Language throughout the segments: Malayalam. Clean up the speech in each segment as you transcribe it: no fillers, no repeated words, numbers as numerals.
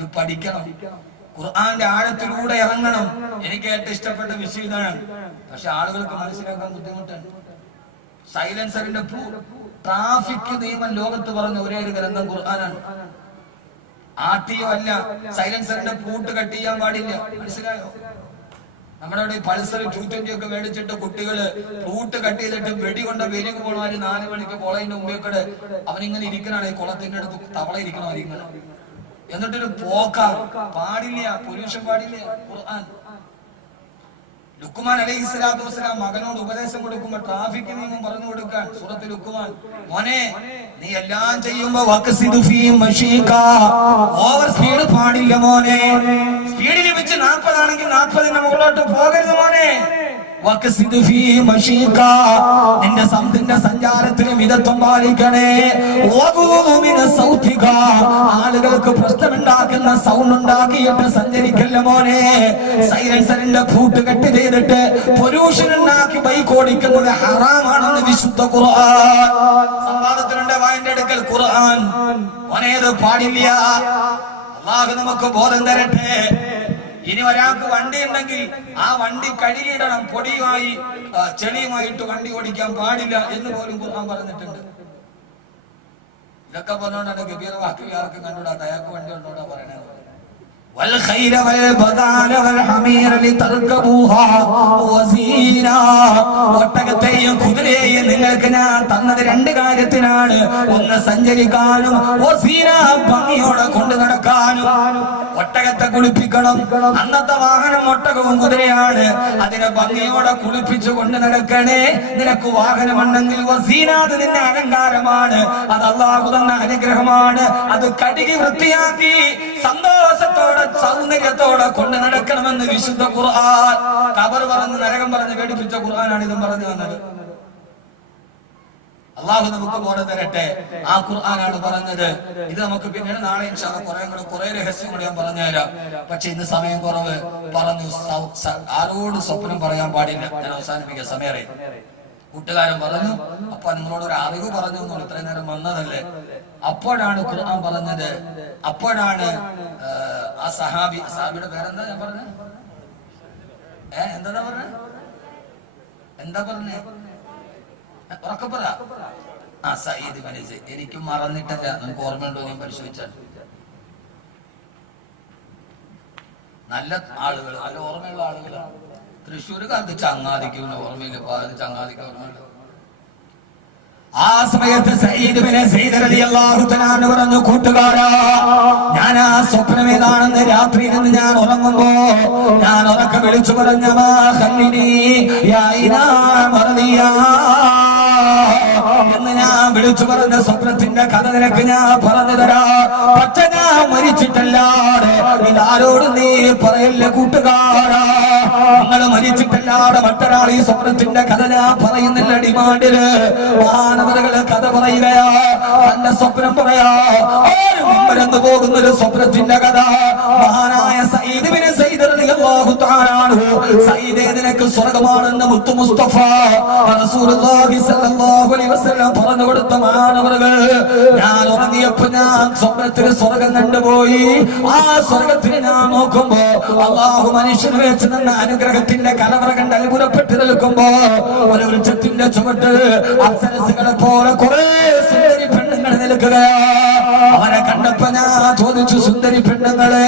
ഇത് പഠിക്കണം, ഖുർആന്റെ ആഴത്തിലൂടെ ഇറങ്ങണം. എനിക്ക് ഏറ്റവും ഇഷ്ടപ്പെട്ട വിഷയം ഇതാണ്. പക്ഷെ ആളുകൾക്ക് മനസ്സിലാക്കാൻ ബുദ്ധിമുട്ടാണ്. സൈലൻസറിന്റെ ട്രാഫിക് നിയമം ലോകത്ത് പറഞ്ഞ ഒരേ ഒരു ഗ്രന്ഥം ഖുർആനാണ്. ആട്ടിയോ അല്ല, സൈലൻസറിന്റെ പൂട്ട് കട്ട് ചെയ്യാൻ പാടില്ല. മനസ്സിലായോ? നമ്മുടെ അവിടെ പൾസർ 220 ഒക്കെ മേടിച്ചിട്ട് കുട്ടികള് പൂട്ട് കട്ട് ചെയ്തിട്ട് വെടികൊണ്ട വെരിക്ക് പോണവര് 4 മണിക്ക് കോളേജിന്റെ മുമ്പേക്കൂടെ അവനിങ്ങനെ ഇരിക്കണാണ്. ഈ കുളത്തിന്റെ അടുത്ത് തവള ഇരിക്കണോ ഇരിക്കണം. എന്നിട്ടൊരു പോക്ക പാടില്ല, പൊല്യൂഷൻ പാടില്ല. ഖുർആൻ ലുക്മാൻ അലൈഹിസ്സലാത്തു വസ്സലാം മകനോട് ഉപദേശം കൊടുക്കുമ്പോ ട്രാഫിക് നിയമം പറഞ്ഞു കൊടുക്കാൻ സൂറത്ത് ലുക്മാൻ, മോനെ നീ എല്ലാം ചെയ്യുമ്പോ ഓവർ സ്പീഡ് പാടില്ല മോനെ. സ്പീഡ് ലിമിറ്റ് 40 ആണെങ്കിൽ 40ന്റെ മുകളിലോട്ട് പോകരുത് മോനെ. നിന്റെ സൗണ്ടിന്റെ സഞ്ചാരത്തിന് മിതത്വം പാലിക്കണേ. ആളുകൾക്ക് പ്രശ്നമുണ്ടാക്കുന്ന സൗണ്ട് ഉണ്ടാക്കിയിട്ട് സഞ്ചരിക്കല്ല മോനെ. സൈലൻസറിന്റെ പൂട്ട് കെട്ട് ചെയ്തിട്ട് പൊല്യൂഷൻ ഉണ്ടാക്കി ബൈക്ക് ഓടിക്കുന്നത് ഹറാമാണെന്ന് വിശുദ്ധ ഖുർആൻ. സംവാദത്തിലുണ്ട് വായന്റെ അടുക്കൽ ഖുർആൻ. മോനേത് പാടില്ല. അല്ലാഹു നമുക്ക് ബോധം തരട്ടെ. ഇനി ഒരാൾക്ക് വണ്ടി ഉണ്ടെങ്കിൽ ആ വണ്ടി കഴുകിയിടണം. പൊടിയുമായി ചെളിയുമായിട്ട് വണ്ടി ഓടിക്കാൻ പാടില്ല എന്ന് പോലും ഖുർആൻ പറഞ്ഞിട്ടുണ്ട്. ഇതൊക്കെ പറഞ്ഞുകൊണ്ടാണ് ഗബീർ വാക്ക് ആർക്കും കണ്ടുകൂടാത്ത അയാൾക്ക് വണ്ടി ഉണ്ടോടാ പറയണത്. والخيل والبغال والحمير لتركبوها وزينا. ഒട്ടകത്തെയും കുതിരയെയും നിങ്ങൾക്ക് ഞാൻ തന്നത് 2 കാര്യത്തിനാണ്. ഒന്ന് സഞ്ചരിക്കാനും ഭംഗിയോടെ കൊണ്ടു നടക്കാനും. ഒട്ടകത്തെ കുളിപ്പിക്കണം. അന്നത്തെ വാഹനം ഒട്ടകവും കുതിരയാണ്. അതിനെ ഭംഗിയോടെ കുളിപ്പിച്ചു കൊണ്ട് നടക്കണേ. നിനക്ക് വാഹനമുണ്ടെങ്കിൽ വസീനാത് നിന്റെ അലങ്കാരമാണ്. അത് അല്ലാഹു തന്ന അനുഗ്രഹമാണ്. അത് കഴുകി വൃത്തിയാക്കി സന്തോഷത്തോടെ സൗന്ദര്യത്തോടെ കൊണ്ട് നടക്കണമെന്ന് വിശുദ്ധ ഖുർആൻ. ഖബർ പറഞ്ഞ് നരകം പറഞ്ഞ് പേടിപ്പിച്ച ഖുർആനാണ് ഇതും പറഞ്ഞു വന്നത്. അള്ളാഹു നമുക്ക് ബോധം തരട്ടെ. ആ ഖുർആനാണ് പറഞ്ഞത്. ഇത് നമുക്ക് പിന്നീട് നാളെ ഇൻഷാ അല്ലാഹ് കുറെ രഹസ്യം കൂടി ഞാൻ പറഞ്ഞുതരാം. പക്ഷെ ഇന്ന് സമയം കുറവ്. പറഞ്ഞു ആരോട് സ്വപ്നം പറയാൻ പാടില്ല. ഞാൻ അവസാനിപ്പിക്കുക, സമയം. കൂട്ടുകാരൻ പറഞ്ഞു, അപ്പൊ നിങ്ങളോട് ഒരു അറിവ് പറഞ്ഞു എന്നോട് ഇത്രയും നേരം വന്നതല്ലേ. അപ്പോഴാണ് ഖുർആൻ പറഞ്ഞത്. അപ്പോഴാണ് ആ സഹാബിയുടെ പേരെന്താ ഞാൻ പറഞ്ഞ എന്താ പറഞ്ഞ എന്താ പറഞ്ഞേ ഉറക്കപ്പറ. ആ സയ്യിദ് മരീസ്. എനിക്കും മറന്നിട്ടല്ല, നമുക്ക് ഓർമ്മയുണ്ടോ ഞാൻ പരിശോധിച്ചാൽ. നല്ല ആളുകൾ, നല്ല ഓർമ്മയുള്ള ആളുകളാണ്. തൃശ്ശൂരുകാർക്ക് ചങ്ങാതിക്ക് ഓർമ്മയില്ല, ചങ്ങാതിക്ക് ഓർമ്മയില്ല. ആ സമയത്ത് സയ്യിദ് ബിൻ സയ്യിദ് റളിയല്ലാഹു തആല പറഞ്ഞു, കൂട്ടുകാരാ, ഞാൻ ആ സ്വപ്നം ഏതാണെന്ന് രാത്രിയിൽ നിന്ന് ഞാൻ ഉറങ്ങുമ്പോ ഞാൻ ഉറക്കെ വിളിച്ചു പറഞ്ഞ എന്ന് ഞാൻ വിളിച്ചു പറഞ്ഞ സ്വപ്നത്തിന്റെ കഥ നിനക്ക് ഞാൻ പറഞ്ഞു തരാ. പക്ഷെ ഞാൻ മരിച്ചിട്ടല്ലാതെ ഇതാരോട് നീ പറയല്ലേ കൂട്ടുകാരാ. നിങ്ങൾ മരിച്ചിട്ടല്ലാതെ മറ്റൊരാൾ ഈ സ്വപ്നത്തിന്റെ കഥ ഞാൻ പറയുന്നില്ല. ഡിമാൻഡില് മാനവരകള് കഥ പറയുകയാ, തന്റെ സ്വപ്നം പറയാ. മുമ്പരന്ന് പോകുന്നൊരു സ്വപ്നത്തിന്റെ കഥ. മഹാനായ സയ്യിദ് ബിൻ സയ്യിദ് റളിയല്ലാഹു തആല അൻഹു, സയ്യിദേ നിനക്ക് സ്വർഗ്ഗമാണെന്ന് മുത്തു മുസ്തഫ റസൂലുള്ളാഹി സ്വല്ലല്ലാഹു അലൈഹി വസല്ലം പറഞ്ഞു കൊടുത്ത മാനവരകൾ. ഞാൻ ഉറങ്ങിയപ്പോ ഞാൻ സ്വപ്നത്തിൽ സ്വർഗ്ഗം കണ്ടുപോയി. ആ സ്വർഗ്ഗത്തിൽ ഞാൻ നോക്കുമ്പോ അല്ലാഹു മനുഷ്യന് വെച്ച് തന്ന അനുഗ്രഹത്തിന്റെ കലവറ കണ്ട് അത്ഭുതപ്പെട്ട് നിൽക്കുമ്പോ ഒരു വൃക്ഷത്തിന്റെ ചുവട്ട് അപ്സരസുകളെ പോലെ കുറെ സുന്ദരി പെണ്ണുങ്ങൾ നിൽക്കുകയാ. അവരെ കണ്ടപ്പോ ഞാൻ ചോദിച്ചു, സുന്ദരി പെണ്ണുങ്ങളെ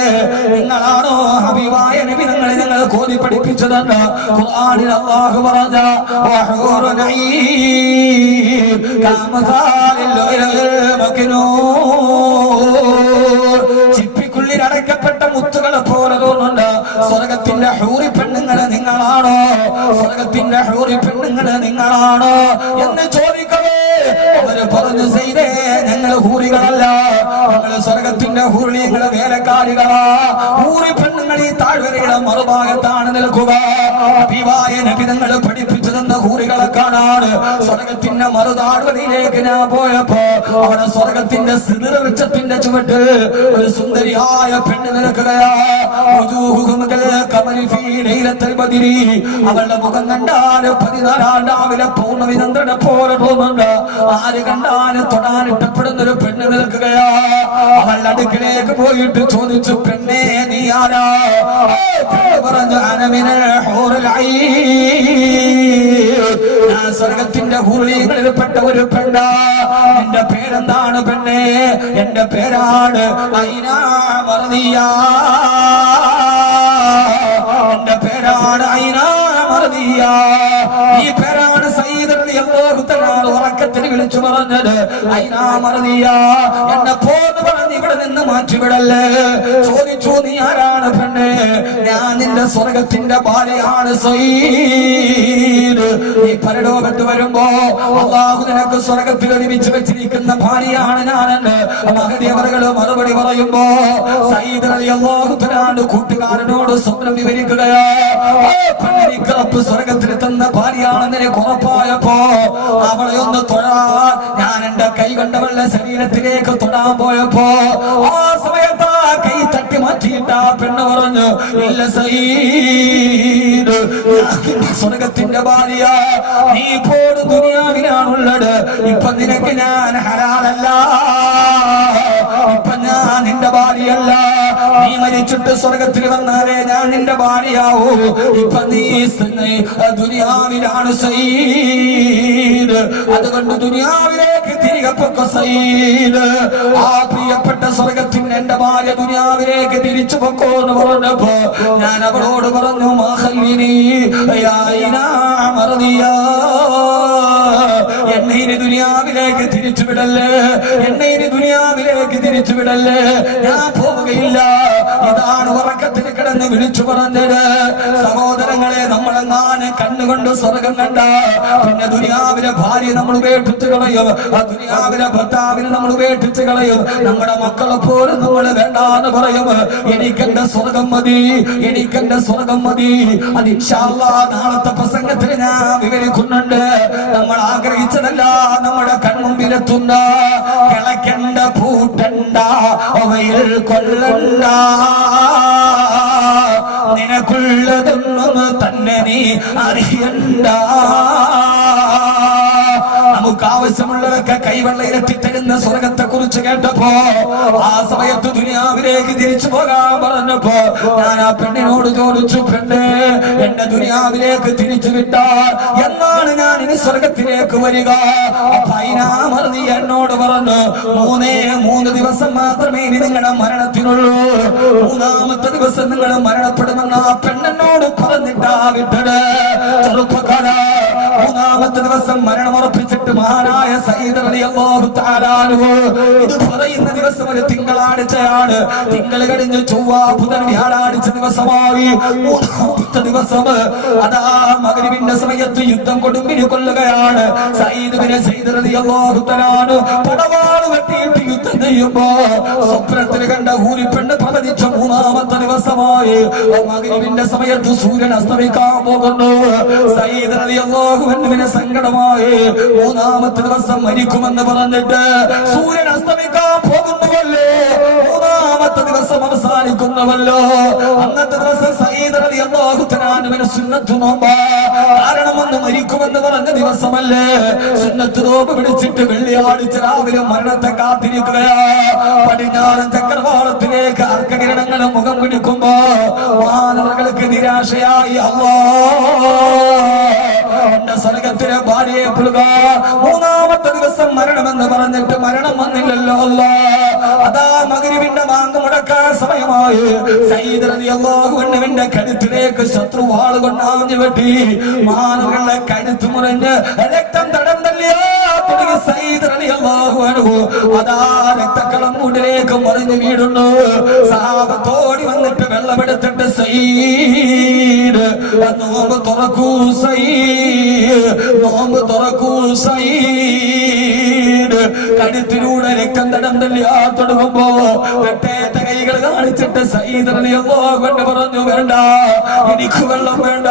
നിങ്ങളാണോ ഹബീബായ നബി നിങ്ങളെ ഞങ്ങൾ കോതി പഠിപ്പിച്ചതെന്ന് ഖുർആനിൽ അല്ലാഹു പറഞ്ഞ ചിപ്പിക്കുള്ളിൽ അടക്കപ്പെട്ട മുത്തുകളെ പോലെ തോന്നുന്നുണ്ട്. സ്വർഗത്തിന്റെ ഹൂറി പെണ്ണുങ്ങളെ നിങ്ങളാണോ? സ്വർഗത്തിന്റെ ഹൂറി പെണ്ണുങ്ങളെ നിങ്ങളാണോ എന്ന് ചോദിക്കവേ അവര് പറഞ്ഞു, സയ്യിദേ ഞങ്ങൾ ഹൂറികളല്ല, ഞങ്ങൾ സ്വർഗത്തിന്റെ ഹൂറികളെ വേലക്കാരികളാ. ഹൂറി പെണ്ണുങ്ങൾ ഈ താഴ്വരയുടെ മറുഭാഗത്താണ് നിൽക്കുക. ഹബീബായ നബി തങ്ങൾ പഠിപ്പിച്ചു തന്ന ഹൂറികളെ കാണാൻ സ്വർഗത്തിന്റെ മറുതാഴ്വരയിലേക്ക് ഞാൻ പോയപ്പോ അവിടെ സ്വർഗത്തിന്റെ സിദ്ർ വൃക്ഷത്തിന്റെ ചുവട്ട് ഒരു സുന്ദരിയായ പെണ്ണ് നിൽക്കുകയാ. അവളുടെ മുഖം കണ്ടാല് 14 രാവിലെ പൗർണമി ചന്ദ്രനെ പോലെ തോന്നുന്നുണ്ട്. ആര് കണ്ടാലും തൊടാൻ ഇഷ്ടപ്പെടുന്ന ഒരു പെണ്ണ് നിൽക്കുകയാ. അവളുടെ അടുക്കലേക്ക് പോയിട്ട് ചോദിച്ചു, പെണ്ണേ നീ ആരാ? പറഞ്ഞു, അനമിനൽ ഹൂറുൽ ഐൻ, ഞാൻ സ്വർഗത്തിന്റെ ഹൂറികളിൽപ്പെട്ട ഒരു പെണ്ണാ. നിന്റെ പേരെന്താണ് പെണ്ണേ? എന്റെ പേരാണ് ഐനാ മർദിയ. എന്റെ പേരാണ് ഐനാ മർദിയ. ഈ പേരാണ് സയ്യിദ് റളിയല്ലാഹു തആല ഉറക്കത്തിൽ വിളിച്ചു പറഞ്ഞത്. ഐനാ മർദിയ, എന്നെ പോന്ന് പറഞ്ഞ് ഇവിടെ നിന്ന് മാറ്റിവിടല്ലേ. ചോദിച്ചു, നീ ആരാണ് പെണ്ണേ? ഞാൻ നിന്റെ സ്വർഗത്തിന്റെ ഭാര്യയാണ് സയ്യിദ്. നീ പരലോകത്ത് വരുമ്പോ അല്ലാഹു നിനക്ക് സ്വർഗത്തിൽ ഒരുമിച്ച് വെച്ചിരിക്കുന്ന ഭാര്യയാണ് ഞാനെന്ന് മഹദി അവറുകൾ മറുപടി പറയുമ്പോ സയ്യിദ് റളിയല്ലാഹു തആല കൂട്ടുകാരനോട് സ്വപ്നം വിവരിക്കുകയാ. പെണ്ണിനിക്ക് സ്വർഗത്തിൽ തന്ന ഭാര്യയാണെന്ന് എനിക്ക് ഉറപ്പായപ്പോ അവളെ ഒന്ന് തൊഴാൻ ഞാൻ എന്റെ കൈ കൊണ്ടവളുടെ ശരീരത്തിലേക്ക് തൊടാൻ പോയപ്പോ ആ സമയത്ത് കൈ തട്ടി മാറ്റിയിട്ട പെണ്ണ് പറഞ്ഞു, ഇല്ല സയ്യിദ്, സ്വർഗത്തിന്റെ ഭാര്യ നീ പോടും ദുനിയാവിലാണുള്ളത്. ഇപ്പൊ നിനക്ക് ഞാൻ ഹലാലല്ല, ഇപ്പൊ ഞാൻ നിന്റെ ഭാര്യയല്ല. നീ മരിച്ചിട്ട് സ്വർഗത്തിൽ വന്നാലേ ഞാൻ നിന്റെ ഭാര്യയാവൂ. ഇപ്പൊ നീ ദുനിയാവിലാണ് സയ്യിദ്, അതുകൊണ്ട് ദുനിയാവിലേക്ക് തിരികെ പൊക്കോ സയ്യിദ്. ആ പ്രിയപ്പെട്ട സ്വർഗത്തിന് എന്റെ ഭാര്യ ദുനിയാവിലേക്ക് തിരിച്ചു പൊക്കോ എന്ന് പറഞ്ഞപ്പോ ഞാൻ അവളോട് പറഞ്ഞു, മഹല്ലിനി യാ ഐനാ മർദിയ, എന്നെ ഇനി ദുനിയാവിലേക്ക് തിരിച്ചുവിടല്ലേ, എന്നെ ഇനി ദുനിയാവിലേക്ക് തിരിച്ചുവിടല്ലേ, ഞാൻ പോവുകയില്ല. ഇതാണ് ഉറക്കത്തിന് കിടന്ന് വിളിച്ചു പറഞ്ഞത്. സഹോദരങ്ങളെ, നമ്മളെങ്ങാനും കണ്ണുകൊണ്ട് സ്വർഗം കണ്ട പിന്നെ ദുനിയാവിലെ ഭാര്യ നമ്മൾ ഉപേക്ഷിച്ച് കളയും, ആ ദുനിയാവിലെ ഭർത്താവിനെ നമ്മൾ ഉപേക്ഷിച്ച് കളയും, നമ്മുടെ മക്കളെ പോലും നമ്മൾ വേണ്ടാന്ന് പറയും. എനിക്കെന്റെ സ്വർഗം മതി, എനിക്കെന്റെ സ്വർഗം മതി. അത് ഇൻഷാ അല്ലാഹ് നാളത്തെ പ്രസംഗത്തിൽ ഞാൻ വിവരിക്കുന്നുണ്ട്. നമ്മൾ ആഗ്രഹിച്ചതല്ല നമ്മുടെ കൺമുമ്പിലെത്തുന്ന കിളക്കണ്ട പൂട്ടണ്ട അവയിൽ കൊല്ലണ്ട, നിനക്കുള്ളതൊന്നും തന്നെ നീ അറിയണ്ട. നമുക്ക് ആവശ്യമുള്ളതൊക്കെ കൈവെള്ളയിലെത്തി തരുന്ന സ്വർഗത്തെ കുറിച്ച് കേട്ടപ്പോ ആ സമയത്ത് ദുനിയാവിലേക്ക് തിരിച്ചു പോകാൻ പറഞ്ഞപ്പോ ഞാൻ ആ പെണ്ണിനോട് ചോദിച്ചു, പെണ്ണ് എന്റെ ദുനിയാവിലേക്ക് തിരിച്ചു വിട്ടാൽ എന്നാണ് ഞാൻ ഇനി സ്വർഗത്തിലേക്ക് വരിക? അപ്പൊ ഐനാ മർദിയ എന്നോട് പറഞ്ഞു, 3 ദിവസം മാത്രമേ ഇനി നിങ്ങളുടെ മരണത്തിനുള്ളൂ, 3ാമത്തെ ദിവസം നിങ്ങൾ മരണപ്പെടുമെന്ന് ആ പെണ്ണെന്നോട് പറഞ്ഞിട്ടാ വിട്ടത്. ചെറുപ്പക്കാരാ, 3ാമത്തെ ദിവസം മരണം ഉറപ്പിച്ചിട്ട് മഹാനായ സയ്യിദ് റളിയല്ലാഹു തആല ഇത് പറയുന്ന ദിവസം ഒരു തിങ്കളാഴ്ചയാണ്. തിങ്കൾ കഴിഞ്ഞ് ചൊവ്വ ബുധൻ വ്യാഴാഴ്ച ദിവസമായി 3ാമത്തെ ദിവസം അതാ മഗ്രിബിന്റെ സമയത്ത് യുദ്ധം കൊടുമ്പിരി കൊള്ളുകയാണ്. സയ്യിദ് റളിയല്ലാഹു തആല പടവാൾ വെട്ടിയിട്ട് യുദ്ധം ചെയ്യുമ്പോ സ്വപ്നത്തിൽ കണ്ട ഊരിപ്പെണ്ണ് പ്രവചിച്ച 3ാമത്തെ ദിവസമായി മഗ്രിബിന്റെ സമയത്ത് സൂര്യൻ അസ്തമിക്കാൻ പോകുന്നു. സയ്യിദ് റളിയല്ലാഹു അൻഹുവിന് സങ്കടമായി. 3ാമത്തെ ദിവസം മരിക്കുമെന്ന് പറഞ്ഞിട്ട് സൂര്യൻ അസ്തമിക്കാൻ പോകുന്നുവല്ലോ, 3ാമത്തെ ദിവസം അവസാനിക്കുന്നുവല്ലോ. അന്നത്തെ ദിവസം സയ്യിദ് റളിയല്ലാഹു തആല സുന്നത്ത് നോമ്പ്, കാരണം അന്ന് മരിക്കുമെന്ന് പറഞ്ഞ ദിവസമല്ലേ. സുന്നത്ത് നോമ്പ് പിടിച്ചിട്ട് വെള്ളിയാഴ്ച രാവിലെ മരണത്തെ കാത്തിരിക്കുകയാ. പടിഞ്ഞാറൻ ചക്രവാളത്തിലേക്ക് അർക്കകിരണങ്ങളും മുഖം പിടിക്കുമ്പോ മാനവർക്ക് നിരാശയായി. എന്റെ സ്വർഗത്തിലെ ഭാര്യയെ പുലുക 3ാമത്തെ ദിവസം മരണമെന്ന് പറഞ്ഞിട്ട് മരണം വന്നില്ലല്ലോ. അതാ മഗ്രിബിന്റെ ബാങ്ക് മുടക്കാൻ സമയമായി. സയ്യിദ് റളിയല്ലാഹു അൻഹുവിന്റെ കഴുത്തിലേക്ക് ശത്രു വാൾ കൊണ്ടാഞ്ഞു വെട്ടി മാനവരുടെ കഴുത്ത് മുറിഞ്ഞ് രക്തം തടം തള്ളിയാ തുടങ്ങി സയ്യിദ് റളിയല്ലാഹു അൻഹു അതാ രക്തക്കളം മുടിലേക്ക് മറിഞ്ഞു വീടുന്നു. സഹാബത്തോടി വന്നിട്ട് വെള്ളമെടുത്തിട്ട് സയ്യിദ് നോമ്പ് തുറക്കൂ സയ്യിദ്, നോമ്പ് തുറക്കൂ സയ്യിദ്. കഴുത്തിലൂടെ രക്തം തടം തള്ളിയാ തുടങ്ങുമ്പോ വെട്ടേറ്റ കൈകൾ കാണിച്ചിട്ട് സയ്യിദ് റളിയല്ലാഹു അൻഹു പറഞ്ഞു, വേണ്ട, എനിക്ക് വെള്ളം വേണ്ട,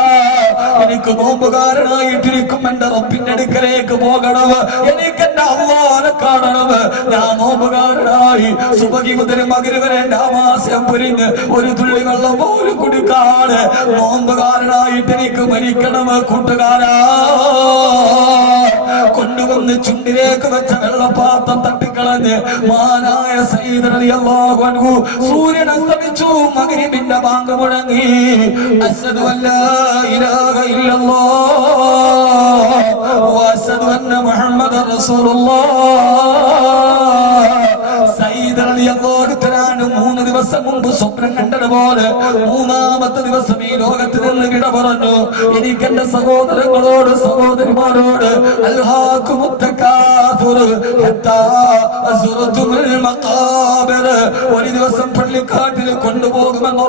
എനിക്ക് നോമ്പുകാരനായിട്ടിരിക്കും എന്റെ റബ്ബിന്റെ അടുക്കലേക്ക് പോകണം, എനിക്ക് എന്റെ അല്ലാഹുവിനെ കാണണം. ഞാൻ നോമ്പുകാരനായി സുബഹി മുതൽ മഗ്രിബ് വരെ നാമാസം പൊരിഞ്ഞ് ഒരു തുള്ളി വെള്ളം പോലും കുടിക്കാതെ നോമ്പുകാരനായിട്ട് എനിക്ക് മരിക്കണം. കൂട്ടുകാരാ, കൊണ്ടുവന്ന് ചുണ്ടിലേക്ക് വെച്ച വെള്ളപ്പാത്രം തട്ടിക്കളഞ്ഞ് മാനായ സയ്യിദ് റളിയല്ലാഹു അൻഹു സൂര്യൻ അസ്തമിച്ചു, മഗ്രിബിന്റെ ബാങ്ക് മുഴങ്ങി. അശ്ഹദു അല്ലാ ഇലാഹ ഇല്ലല്ലാഹ് വ അശ്ഹദു അന്ന മുഹമ്മദർ റസൂലുള്ളാഹ്. സയ്യിദ് റളിയല്ലാഹു തആല 3 ദിവസം മുമ്പ് സ്വപ്നം കണ്ടതുപോലെ 3ാമത്തെ ദിവസം ഈ ലോകത്ത് നിന്ന് വിട പറഞ്ഞു. എനിക്ക് എന്റെ സഹോദരങ്ങളോട് സഹോദരിമാരോട് അൽഹാകുമുത് തകാസുർ ഹത്താ അസ്റതുൽ മഖാബിർ, ഒരു ദിവസം പള്ളിക്കാട്ടിൽ കൊണ്ടുപോകുമെന്ന്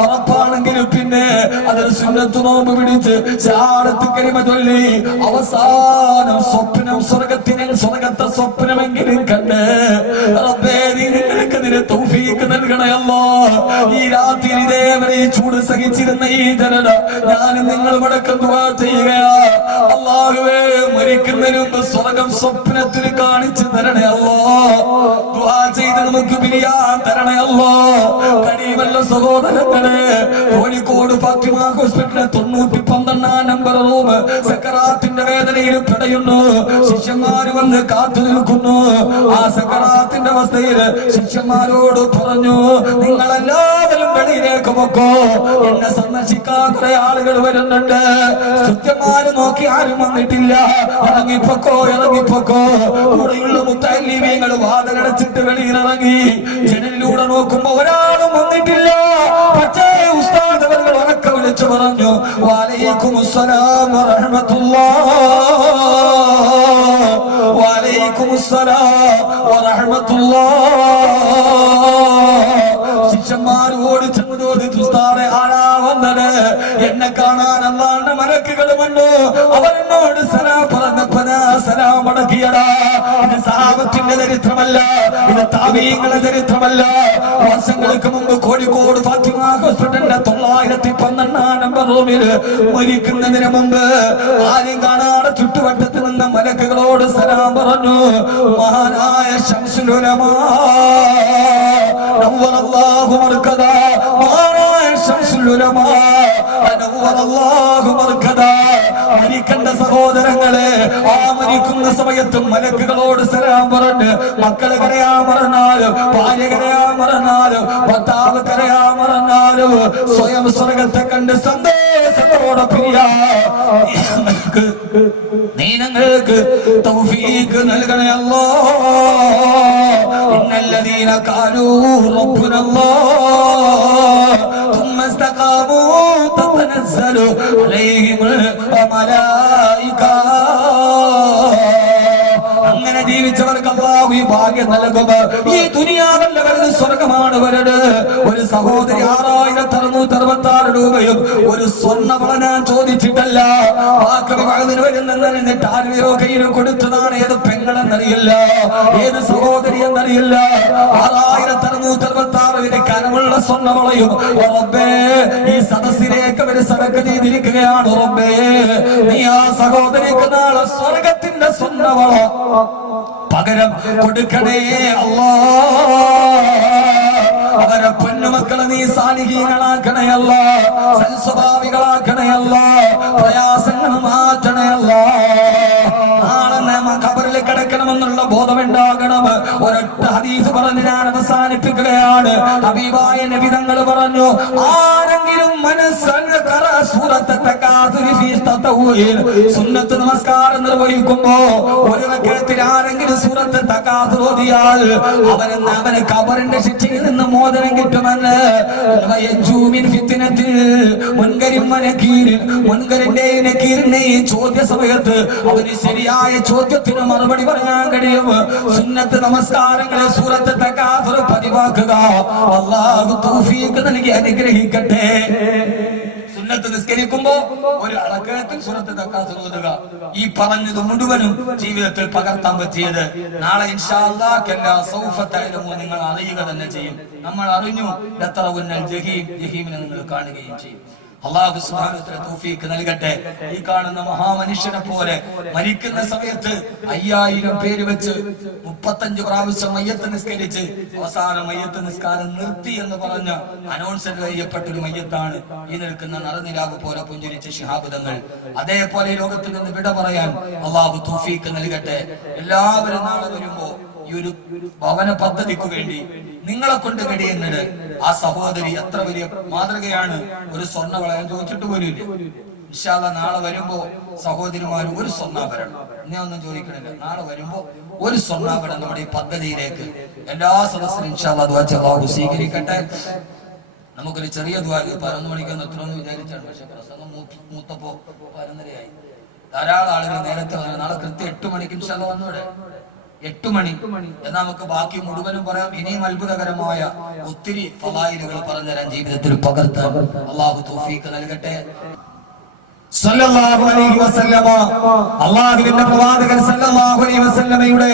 ഉറപ്പാണെങ്കിൽ പിന്നെ അതൊരു സുന്നത്ത് നോമ്പ് പിടിച്ച് ശഹാദത്ത് കലിമ ചൊല്ലി അവസാനം സ്വപ്നം സ്വർഗത്തെ സ്വപ്നമെങ്കിലും കണ്ട് റബ്ബേ നീ ഞങ്ങൾക്ക് അതിന് തൗഫീഖ് നൽകണേ അല്ലാഹ്. ഈ രാത്രി ഇതേവരെ ഈ ചൂട് സഹിച്ചിരുന്ന ഈ ജനത ഞാനും നിങ്ങളും അടക്കം ദുആ ചെയ്യുകയാ. അല്ലാഹുവേ മരിക്കുന്നതിന് മുമ്പ് സ്വർഗം സ്വപ്നത്തിൽ കാണിച്ചു തരണേ അല്ലാഹ്. ദുആ ചെയ്ത് നമുക്ക് പിരിയാൻ തരണേ അല്ലാഹ്. കനിവല്ല സഹോദരങ്ങളെ, കോഴിക്കോട് ഫാത്തിമ ഹോസ്പിറ്റലിലെ 912 നമ്പർ റൂം സക്കറാത്തിന്റെ വേദനയിൽ പിടയുന്നു. ശിഷ്യന്മാര് വന്ന് കാത്തു നിൽക്കുന്നു. ആ സക്കറാത്തിന്റെ അവസ്ഥയിൽ ശിഷ്യന്മാരോട് പറഞ്ഞു, നിങ്ങളെല്ലാവരും വെളിയിലേക്ക് പൊക്കോ, എന്നെ സന്ദർശിക്കാൻ കുറെ ആളുകൾ വരുന്നുണ്ട്. ശിഷ്യന്മാര് നോക്കി ആരും വന്നിട്ടില്ല. ഇറങ്ങിപ്പൊക്കോ. കൂടെയുള്ള മുത്തഅല്ലിമീങ്ങൾ വാതിലടച്ചിട്ട് വെളിയിലിറങ്ങി. ജനലിലൂടെ നോക്കുമ്പോ ഒരാളും വന്നിട്ടില്ല. പക്ഷേ ഉസ്താദ് അവர்கள் ഉറക്കെ വിളിച്ചു പറഞ്ഞു, വഅലൈക്കുമുസ്സലാം വറഹ്മത്തുള്ളാഹ്, വഅലൈക്കുമുസ്സലാം വറഹ്മത്തുള്ളാഹ്. ശിഷ്യന്മാർ ഓടിച്ചെന്ന് ചോദിച്ചു, ഉസ്താദേ ആരാ വന്നത്? എന്നെ കാണാൻ അല്ലാഹുവിന്റെ മലക്കുകൾ വന്നു. അവരെന്നോട് സലാം പറഞ്ഞപ്പോ ഞാൻ സലാം മടക്കിയടാ. ഇത് സഹാബത്തിന്റെ ചരിത്രമല്ല, ഇത് താബീങ്ങളുടെ ചരിത്രമല്ല. വർഷങ്ങൾക്ക് മുമ്പ് കോഴിക്കോട് ഫാത്തിമ ഹോസ്പിറ്റലിന്റെ 912 നമ്പർ റൂമിൽ മരിക്കുന്നതിന് മുമ്പ് ആരും കാണാതെ ചുറ്റുവട്ടത്ത് നിന്ന മലക്കുകളോട് സലാം പറഞ്ഞു. മഹാനായ ശംസുൽ ഉലമാ നവ്വറല്ലാഹു മർകദാ, മഹാനായ ശംസുൽ ഉലമാ നവ്വറല്ലാഹു മർകദാ. മരിക്കേണ്ട സഹോദരങ്ങളെ, ആ മരിക്കുന്ന സമയത്തും മലക്കുകളോട് സലാം പറഞ്ഞ് മക്കള് കരയാ മറന്നാലും, ഭാര്യ കരയാ മറന്നാലും, ഭർത്താവ് കരയാ മറന്നാലും സ്വയം സ്വർഗത്തെ കണ്ട് സന്ദേശത്തോടെ പിരിയാ. നീ ഞങ്ങൾക്ക് തൗഫീഖ് നൽകണേ അല്ലാഹ്. ഇന്നല്ലദീന ഖാലൂ റബ്ബുനല്ലാഹ് ثم استقاموا تتنزل عليهم الملائكة. അങ്ങനെ ജീവിച്ചവർക്ക് അല്ലാഹു ഈ ഭാഗ്യം നൽകും. ഈ ദുനിയാവല്ല വരുന്നത് സ്വർഗമാണ് വരുന്നത്. ഒരു സഹോദരി 6666 രൂപയും ഒരു സ്വർണ്ണവള ഞാൻ ചോദിച്ചിട്ടല്ല. വരുന്നിട്ട് ആരുടെയോ കയ്യിൽ കൊടുത്തതാണ്. ഏത് പെങ്ങളെന്നറിയില്ല, ഏത് സഹോദരി എന്നറിയില്ല. 6666 കനമുള്ള സ്വർണ്ണവളയും റബ്ബേ ഈ സദസ്സിലേക്ക് അവർ സദഖ ചെയ്തിരിക്കുകയാണ്. റബ്ബേ നീ ആ സഹോദരിക്ക് നാളെ സ്വർഗത്തിന്റെ സ്വർണ്ണവള പകരം കൊടുക്കണേ അല്ലാഹ്. അവരെ പൊന്നുമക്കളെ നീ സാലിഹീങ്ങളാക്കണേ അല്ലാഹ്, സൽസ്വഭാവികളാക്കണേ അല്ലാഹ്, പ്രയാസങ്ങൾ മാറ്റണേ അല്ലാഹ്. നാളെ നമ്മ ഖബറിൽ കിടക്കണമെന്നുള്ള ബോധമുണ്ടാകണം. ഒരൊറ്റ ഹദീസ് പറഞ്ഞ് ഞാൻ അവസാനിപ്പിക്കുകയാണ്. ഹബീബായ നബി തങ്ങൾ പറഞ്ഞു, ആരെങ്കിലും സുന്നത്ത് നമസ്കാരം നിർവഹിക്കുമ്പോ ഒരു റക്അത്തിൽ ആരെങ്കിലും സൂറത്ത് തകാസുർ ഓതിയാൽ അവന് ഖബറിന്റെ ശിക്ഷയിൽ നിന്ന് മോചനം കിട്ടുമെന്ന്. മുൻകരിന്റെ ചോദ്യ സമയത്ത് അവന് ശരിയായ ചോദ്യത്തിന് മറുപടി പറയാൻ കഴിയും. സുന്നത്ത് നമസ്കാരങ്ങളെ സൂറത്ത് തകാസുർ പതിവാക്കുക. അല്ലാഹു തൗഫീഖ് നൽകി അനുഗ്രഹിക്കട്ടെ. സുന്നത്ത് നിസ്കരിക്കുമ്പോ ഒരു റക്അത്തിൽ സൂറത്ത് തകാസുർ ഓതുക. ഈ പറഞ്ഞത് മുഴുവനും ജീവിതത്തിൽ പകർത്താൻ പറ്റിയത് നാളെ ഇൻഷാ അല്ലാഹ് കല്ലാ സൗഫ തഅലമൂൻ നിങ്ങൾ അറിയുക തന്നെ ചെയ്യും. നമ്മൾ അറിഞ്ഞു ലതറവുന്നൽ ജഹീം, ജഹീമിനെ നിങ്ങൾ കാണുകയും ചെയ്യും. അല്ലാഹു സുബ്ഹാനഹു വ തആല തൗഫീഖ് നൽകട്ടെ. ഈ കാണുന്ന മഹാമനുഷ്യനെ പോലെ മരിക്കുന്ന സമയത്ത് 5000 പേര് വെച്ച് 35 പ്രാവശ്യം മയ്യത്ത് നിസ്കരിച്ച് അവസാനം മയ്യത്ത് നിസ്കാരം നിർത്തി എന്ന് പറഞ്ഞ അനൗൺസ് ചെയ്യപ്പെട്ട ഒരു മയ്യത്താണ് ഈ നിൽക്കുന്ന നറുനിലാവ് പോലെ പുഞ്ചിരിച്ച ശിഹാബ് തങ്ങൾ. അതേപോലെ ലോകത്തിൽ നിന്ന് വിട പറയാൻ അല്ലാഹു തൗഫീഖ് നൽകട്ടെ. എല്ലാവരും നാളെ വരുമ്പോ ഈ ഒരു ഭവന പദ്ധതിക്ക് വേണ്ടി നിങ്ങളെ കൊണ്ട് കഴിയുന്നത് ആ സഹോദരി എത്ര വലിയ മാതൃകയാണ്. ഒരു സ്വർണ്ണ വളയം ചോദിച്ചിട്ട് പോലുമില്ല. ഇൻഷാ അല്ലാഹ് നാളെ വരുമ്പോ സഹോദരിമാർ ഒരു സ്വർണ്ണാഭരണം എന്നെ ഒന്നും ചോദിക്കണില്ല. നാളെ വരുമ്പോ ഒരു സ്വർണ്ണാഭരണം നമ്മുടെ ഈ പദ്ധതിയിലേക്ക് എല്ലാ സദസ്സിലും ഇൻഷാ അല്ലാഹ് ദുആ അല്ലാഹു സ്വീകരിക്കട്ടെ. നമുക്കൊരു ചെറിയ ദുആ 11 മണിക്ക് നിർത്തണമെന്ന് വിചാരിച്ചാണ്. പക്ഷെ പ്രസംഗം മൂത്തപ്പോ 11:30 ധാരാളം ആളുകൾ നേരത്തെ വന്നു. നാളെ കൃത്യം 8 മണിക്ക് ഇൻഷാ അല്ലാഹ് വന്നൂടെ? 8 മണി എന്നാൽ നമുക്ക് ബാക്കി മുഴുവനും പറയാം. ഇനിയും അത്ഭുതകരമായ ഒത്തിരി ഫളായിലുകൾ പറഞ്ഞുതരാൻ ജീവിതത്തിൽ പകർത്താൻ അല്ലാഹു തൗഫീഖ് നൽകട്ടെ. സല്ലല്ലാഹു അലൈഹി വസല്ലമ അല്ലാഹുവിന്റെ പ്രവാചകൻ സല്ലല്ലാഹു അലൈഹി വസല്ലമയുടെ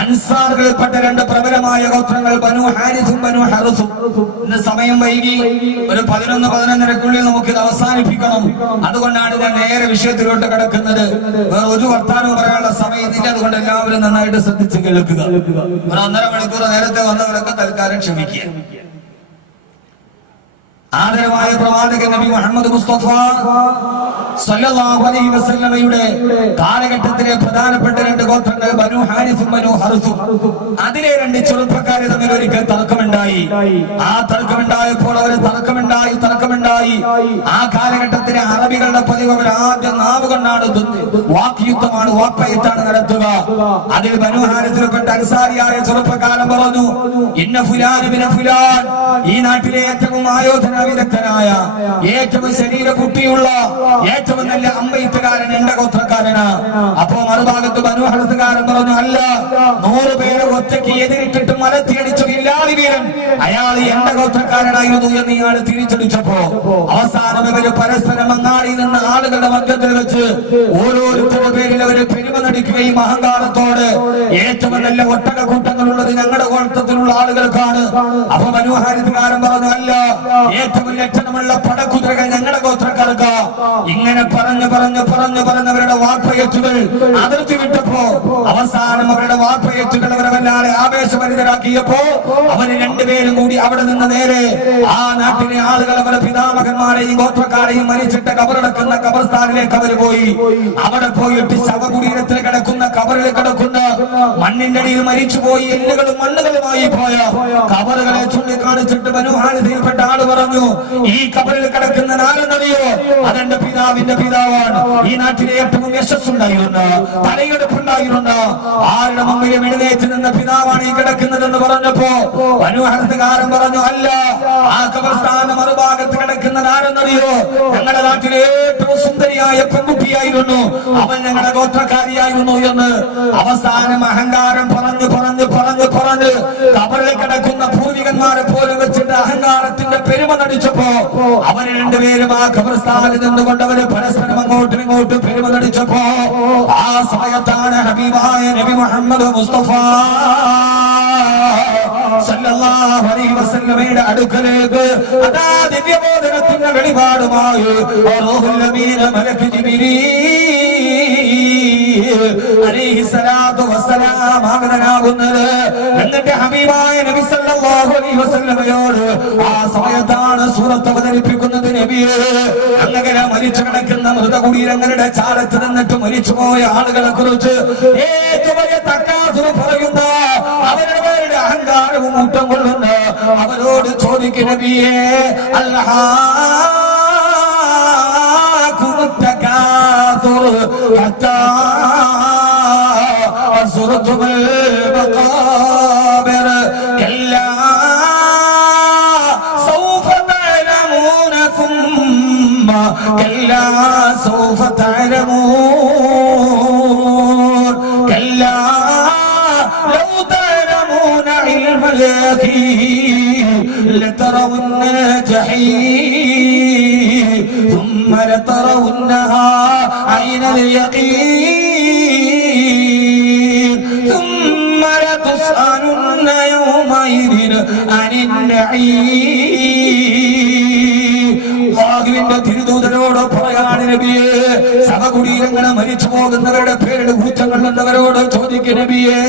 അൻസാറുകൾപ്പെട്ട രണ്ട് പ്രബലമായ ഗോത്രങ്ങൾ ബനു ഹാരിസും ബനു ഹർസും. ഇന്ന് സമയം വൈകി. ഒരു 11-11:30ക്കുള്ളിൽ നമുക്ക് ഇത് അവസാനിപ്പിക്കണം. അതുകൊണ്ടാണ് ഞാൻ നേരെ വിഷയത്തിലോട്ട് കിടക്കുന്നത്. വേറെ ഒരു വർത്താനവും പറയാനുള്ള സമയത്തില്ല. അതുകൊണ്ട് എല്ലാവരും നന്നായിട്ട് ശ്രദ്ധിച്ച് കേൾക്കുക. ഒരു 1.5 മണിക്കൂർ നേരത്തെ വന്നവരൊക്കെ തൽക്കാലം ക്ഷമിക്കുക. ആദരവായ പ്രവാചകൻ നബി മുഹമ്മദ് മുസ്തഫ സല്ലല്ലാഹു അലൈഹി വസല്ലമയുടെ കാലഘട്ടത്തിലെ പ്രധാനപ്പെട്ട രണ്ട് ഗോത്രങ്ങൾ ബനു ഹാരിസും ബനു ഹർസും. അതിലെ രണ്ട് ചെറുപ്പക്കാർ തമ്മിൽ ഒരിക്കൽ തർക്കമുണ്ടായി. ആ തർക്കമുണ്ടായപ്പോൾ അവർ തർക്കമുണ്ടായി. ആ കാലഘട്ടത്തിലെ അറബികളുടെ പതിവ് അവർ ആദ്യം നാവ് കൊണ്ടാണ് വാക്യുദ്ധമാണ്, വാക്പയറ്റാണ് നടത്തുക. അതിൽ ബനു ഹാരിസിൽപ്പെട്ട അൻസാരിയായ ചെറുപ്പക്കാരൻ പറഞ്ഞു, ഇന്ന ഫുലാൻ ഇബ്നു ഫുലാൻ, ഈ നാട്ടിലെ ഏറ്റവും ആയോധന വിദഗ്ധനായ, ഏറ്റവും ശരീരപുഷ്ടിയുള്ള, ഏറ്റവും നല്ല അമ്പെയ്ത്തുകാരൻ എന്റെ ഗോത്രക്കാരനാ. അപ്പോ മറുഭാഗത്ത് ബനു ഹർസുകാരൻ പറഞ്ഞു, അല്ല, 100 പേരെ ഒറ്റയ്ക്ക് എതിരിട്ടിട്ട് മലത്തിയടിച്ചു ഇല്ലാതെ വീരൻ അയാൾ എന്റെ ഗോത്രക്കാരനായിരുന്നു എന്ന് ഇയാൾ തിരിച്ചടിച്ചപ്പോ അവസാനം ഇവര് പരസ്പരം അങ്ങാടി നിന്ന് ആളുകളുടെ മധ്യത്തിൽ വെച്ച് ഓരോരുത്തരുടെ പേരിൽ അവര് പെരുമ നടിക്കുകയും അഹങ്കാരത്തോട് ഏറ്റവും നല്ല ഒട്ടക കൂട്ടങ്ങളുള്ളത് ഞങ്ങളുടെ ഗോത്രത്തിലുള്ള ആളുകൾക്കാണ്. അപ്പൊ ബനു ഹർസുകാരൻ പറഞ്ഞു, അല്ല, ഏറ്റവും ലക്ഷണമുള്ള പടക്കുതിരകൾ ഞങ്ങളുടെ ഗോത്രക്കാർക്ക്. ഇങ്ങനെ പറഞ്ഞവരുടെ വാർത്തയറ്റുകൾ അതിർത്തി വിട്ടപ്പോ അവസാനം അവരുടെ വാർത്തയറ്റുകൾ അവരെ വല്ലാതെ ആവേശഭരിതരാക്കിയപ്പോ അവര് രണ്ടുപേരും കൂടി അവിടെ നിന്ന് നേരെ ആ നാട്ടിലെ ആളുകൾ അവരുടെ പിതാമഹന്മാരെയും ഗോത്രക്കാരെയും മരിച്ചിട്ട് കബറടക്കുന്ന കബർസ്ഥാനിലേക്ക് അവർ പോയി. അവിടെ പോയിട്ട് ശവകുടീരത്തിൽ കിടക്കുന്ന കബറിൽ കിടക്കുന്ന മണ്ണിന്റെ അടിയിൽ മരിച്ചുപോയി എല്ലുകളും മണ്ണുകളുമായി പോയ കബറുകളെ ചൂണ്ടിക്കാണിച്ചിട്ട് ബനു ഹാരിസിൽപ്പെട്ട ആള് പറഞ്ഞു, ഈ കബറിൽ കിടക്കുന്ന ആരെന്നറിയോ? അതെന്റെ പിതാവിന്റെ പിതാവാണ്. ഈ നാട്ടിലെ ഏറ്റവും യശസ്സുണ്ടായിരുന്ന, തലയെടുപ്പുണ്ടായിരുന്ന, ആരുടെ മുമ്പിലും എഴുന്നേറ്റ് നിന്ന പിതാവാണ് ഈ കിടക്കുന്നതെന്ന് പറഞ്ഞപ്പോ ബനു ഹർസുകാരൻ പറഞ്ഞു, അല്ല, ആ കബർസ്ഥാന മറുഭാഗത്ത് കിടക്കുന്ന ആരെന്നറിയോ? ഞങ്ങളുടെ നാട്ടിലെ ഏറ്റവും സുന്ദരിയായ പെൺകുട്ടിയായിരുന്നു, അവൻ ഞങ്ങളുടെ ഗോത്രക്കാരിയായിരുന്നു എന്ന് അവസാനം അഹങ്കാരം പറഞ്ഞു കബറിൽ കിടക്കുന്ന പൂർവികന്മാരെ പോലും വെച്ചിട്ട് അഹങ്കാരത്തിന്റെ പെരുമ നടിച്ചപ്പോ അവര് രണ്ടുപേരും ആ ഖബർസ്ഥാനിൽ നിന്നുകൊണ്ട് അവര് പരസ്പരം അങ്ങോട്ടും ഇങ്ങോട്ടും പെരുമ നടിച്ചപ്പോ ആ സമയത്താണ് ഹബീബായ നബി മുഹമ്മദ് മുസ്തഫ സല്ലല്ലാഹു അലൈഹി വസല്ലമയുടെ അടുക്കലേക്ക് അതാ ദിവ്യബോധനത്തിന്റെ വെളിപാടുമായി റൂഹുൽ അമീൻ മലക്ക് ജിബ്രീൽ അലൈഹിസ്സലാത്തു വസ്സലാം ആഗതനാകുന്നത്. എന്നിട്ട് ഹബീബായ നബി സല്ലല്ലാഹു അലൈഹി വസല്ലമയോട് ആ സമയത്താണ് സൂറത്ത് അവതരിപ്പിക്കുന്നത്. നബിയെ, അങ്ങനെ മരിച്ചു കിടക്കുന്ന മൃതകുടീരങ്ങളുടെ ചാരത്ത് നിന്നിട്ട് മരിച്ചുപോയ ആളുകളെ കുറിച്ച് ഏറ്റവും വലിയ തക്കാസുര പറയുന്ന അവരുടെ അഹങ്കാരവും ഊട്ടം കൊള്ളുന്ന അവരോട് ചോദിക്കും, നബിയെ, زرتم المقابر كلا سوف تعلمون ثم كلا سوف تعلمون كلا لو تعلمون علم اليقين لترون الجحيم ثم لترونها عين اليقين ثم لتسألن يومئذ عن النعيم. അല്ലാഹുവിന്റെ തിരുദൂതരോട് പറയാണ് നബിയേ, ശവകുടീരങ്ങളെ മരിച്ചു പോകുന്നവരുടെ പേരിൽ ഊറ്റം കൊള്ളുന്നവരോട് ചോദിക്കും നബിയേ,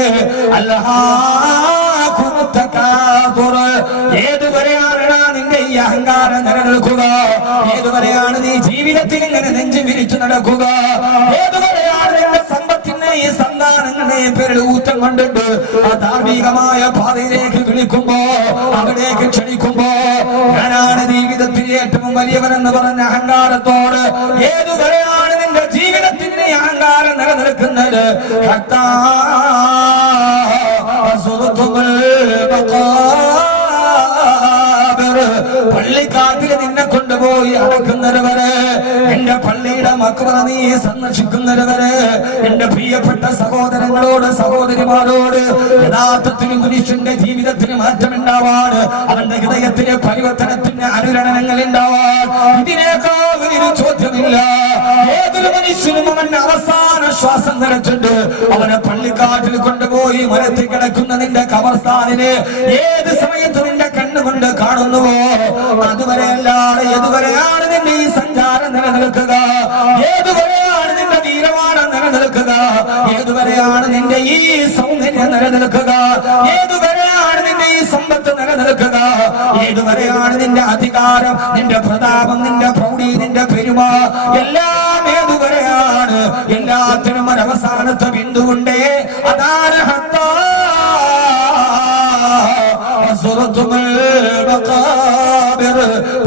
ഏതുവരെയാണ് നിന്റെ ഈ അഹങ്കാരം നിലനിൽക്കുക? ഏതുവരെയാണ് നീ ജീവിതത്തിൽ ഇങ്ങനെ നെഞ്ചു വിരിച്ചു നടക്കുക? ഏതുവരെയാണ് നിന്റെ സമ്പത്തിനെ ഈ സന്താനങ്ങളെ പേരിൽ ഊറ്റം കൊണ്ടിട്ട് ആ ധാർമ്മികമായ പാതയിലേക്ക് വിളിക്കുമ്പോ, അവിടേക്ക് ക്ഷണിക്കുമ്പോ, ഞാനാണ് ജീവിതത്തിലെ ഏറ്റവും വലിയവനെന്ന് പറഞ്ഞ അഹങ്കാരത്തോട് ഏതുവരെയാണ് നിന്റെ ജീവിതത്തിന്റെ അഹങ്കാരം നിലനിൽക്കുന്നത്? പള്ളിക്കാട്ടിൽ നിന്നെ കൊണ്ടുപോയി അടക്കുന്നത് വരെ, എന്റെ പള്ളിയുടെ മക്ബറ നീ സന്ദർശിക്കുന്നത് വരെ, എന്റെ പ്രിയപ്പെട്ട സഹോദരങ്ങളോട് സഹോദരിമാരോട് യഥാർത്ഥത്തിൽ മനുഷ്യന്റെ ജീവിതത്തിന് മാറ്റമുണ്ടാവാൻ, അവന്റെ ഹൃദയത്തിന് പരിവർത്തനത്തിന് അനുരണനങ്ങൾ ഉണ്ടാവാൻ ഇതിനേക്കാൾ വലിയൊരു ചോദ്യമില്ല. ഏതൊരു മനുഷ്യനും അവന്റെ അവസാന ശ്വാസം നിലച്ചിട്ട് അവനെ പള്ളിക്കാട്ടിൽ കൊണ്ടുപോയി മരത്തിൽ കിടക്കുന്ന നിന്റെ കബർസ്ഥാനിന് ഏത് സമയത്ത് നിന്റെ കണ്ണുകൊണ്ട് കാണുന്നുവോ അതുവരെ അല്ലാതെ ഏതുവരെയാണ് നിന്റെ ഈ സഞ്ചാരം നിലനിൽക്കുക? ഏതുവരെയാണ് നിന്റെ തീരമാനം നിലനിൽക്കുക? ഏതുവരെയാണ് നിന്റെ ഈ സൗന്ദര്യം നിലനിൽക്കുക? ഏതുവരെയാണ് നിന്റെ ഈ സമ്പത്ത് നിലനിൽക്കുക? ഏതുവരെയാണ് നിന്റെ അധികാരം, നിന്റെ പ്രതാപം, നിന്റെ പ്രൗഢി, നിന്റെ പെരുമ എല്ലാം ഏതുവരെയാണ്? എല്ലാത്തിനും ഒരവസാനത്തെ ബിന്ദുണ്ടേ, അതാണ്